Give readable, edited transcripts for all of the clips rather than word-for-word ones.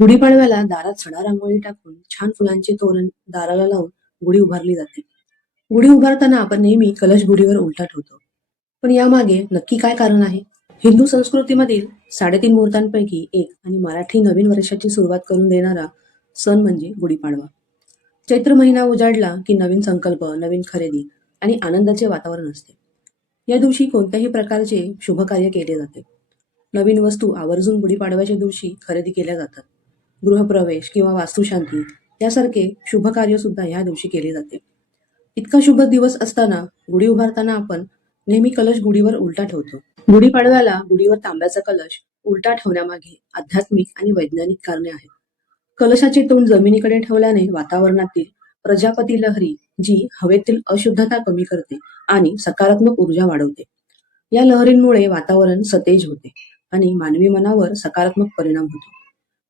गुढीपाडव्याला दारात सडा रांगोळी टाकून छान फुलांचे तोरण दाराला लावून गुढी उभारली जाते. गुढी उभारताना आपण नेहमी कलश गुढीवर उलटा ठेवतो. पण यामागे नक्की काय कारण आहे? हिंदू संस्कृतीमधील 3.5 मुहूर्तांपैकी एक आणि मराठी नवीन वर्षाची सुरुवात करून देणारा सण म्हणजे गुढीपाडवा. चैत्र महिना उजाडला की नवीन संकल्प, नवीन खरेदी आणि आनंदाचे वातावरण असते. या दिवशी कोणत्याही प्रकारचे शुभ कार्य केले जाते. नवीन वस्तू आवर्जून गुढीपाडव्याच्या दिवशी खरेदी केल्या जातात. गृहप्रवेश किंवा वास्तुशांती यासारखे शुभ कार्य सुद्धा या दिवशी केले जाते. इतका शुभ दिवस असताना गुढी उभारताना आपण नेहमी कलश गुढीवर उलटा ठेवतो. गुढीपाडव्याला गुढीवर तांब्याचा कलश उलटा ठेवण्यामागे आध्यात्मिक आणि वैज्ञानिक कारणे आहेत. कलशाचे तोंड जमिनीकडे ठेवल्याने वातावरणातील प्रजापती लहरी जी हवेतील अशुद्धता कमी करते आणि सकारात्मक ऊर्जा वाढवते. या लहरींमुळे वातावरण सतेज होते आणि मानवी मनावर सकारात्मक परिणाम होतो.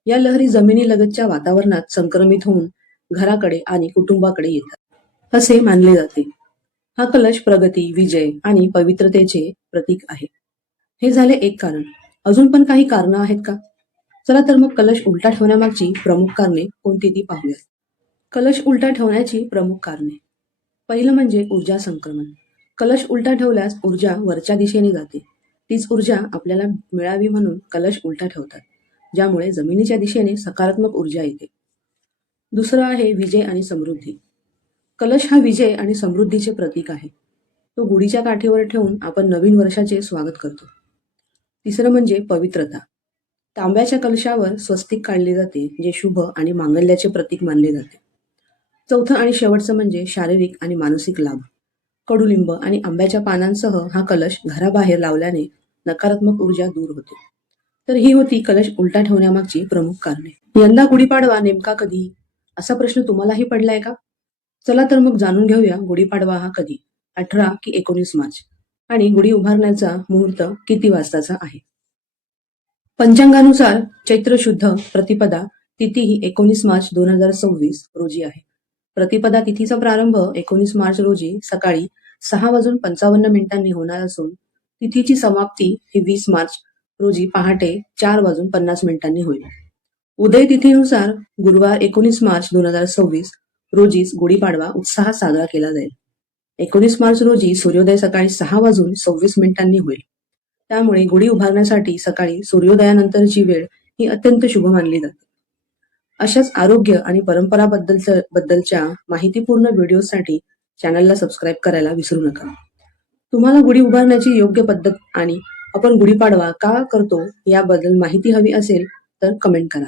या लहरी जमिनीलगतच्या वातावरणात संक्रमित होऊन घराकडे आणि कुटुंबाकडे येतात असे मानले जाते. हा कलश प्रगती, विजय आणि पवित्रतेचे प्रतीक आहे. हे झाले एक कारण. अजून पण काही कारणं आहेत का? चला तर मग कलश उलटा ठेवण्यामागची प्रमुख कारणे कोणती ती पाहूया. कलश उलटा ठेवण्याची प्रमुख कारणे. पहिलं म्हणजे ऊर्जा संक्रमण. कलश उलटा ठेवल्यास ऊर्जा वरच्या दिशेने जाते. तीच ऊर्जा आपल्याला मिळावी म्हणून कलश उलटा ठेवतात, ज्यामुळे जमिनीच्या दिशेने सकारात्मक ऊर्जा येते. दुसरं आहे विजय आणि समृद्धी. कलश हा विजय आणि समृद्धीचे प्रतीक आहे. तो गुढीच्या काठीवर ठेवून आपण नवीन वर्षाचे स्वागत करतो. तिसरं म्हणजे पवित्रता. तांब्याच्या कलशावर स्वस्तिक काढले जाते, जे शुभ आणि मांगल्याचे प्रतीक मानले जाते. चौथं आणि शेवटचं म्हणजे शारीरिक आणि मानसिक लाभ. कडुलिंब आणि आंब्याच्या पानांसह हा कलश घराबाहेर लावल्याने नकारात्मक ऊर्जा दूर होते. तर ही होती कलश उलटा ठेवण्यामागची प्रमुख कारणे. यंदा गुढीपाडवा नेमका कधी, असा प्रश्न तुम्हालाही पडलाय का? चला तर मग जाणून घेऊया गुढीपाडवा हा कधी, 18 की 19 मार्च, आणि गुढी उभारण्याचा मुहूर्त किती वाजताचा आहे. पंचांगानुसार चैत्र शुद्ध प्रतिपदा तिथी ही 19 मार्च 2026 रोजी आहे. प्रतिपदा तिथीचा प्रारंभ 19 मार्च रोजी सकाळी 6:55 होणार असून तिथीची समाप्ती ही 20 मार्च रोजी पहाटे 4:50 होईल. उदय तिथीनुसार गुरुवार 19 मार्च 2026 रोजीच गुढीपाडवा उत्साहात साजरा केला जाईल. 19 मार्च रोजी सूर्योदय सकाळी 6:26 होईल. त्यामुळे गुढी उभारण्यासाठी सकाळी सूर्योदयानंतरची वेळ ही अत्यंत शुभ मानली जाते. अशाच आरोग्य आणि परंपराबद्दलच्या माहितीपूर्ण व्हिडिओसाठी चॅनलला सबस्क्राईब करायला विसरू नका. तुम्हाला गुढी उभारण्याची योग्य पद्धत आणि आपण गुढीपाडवा का करतो याबद्दल माहिती हवी असेल तर कमेंट करा.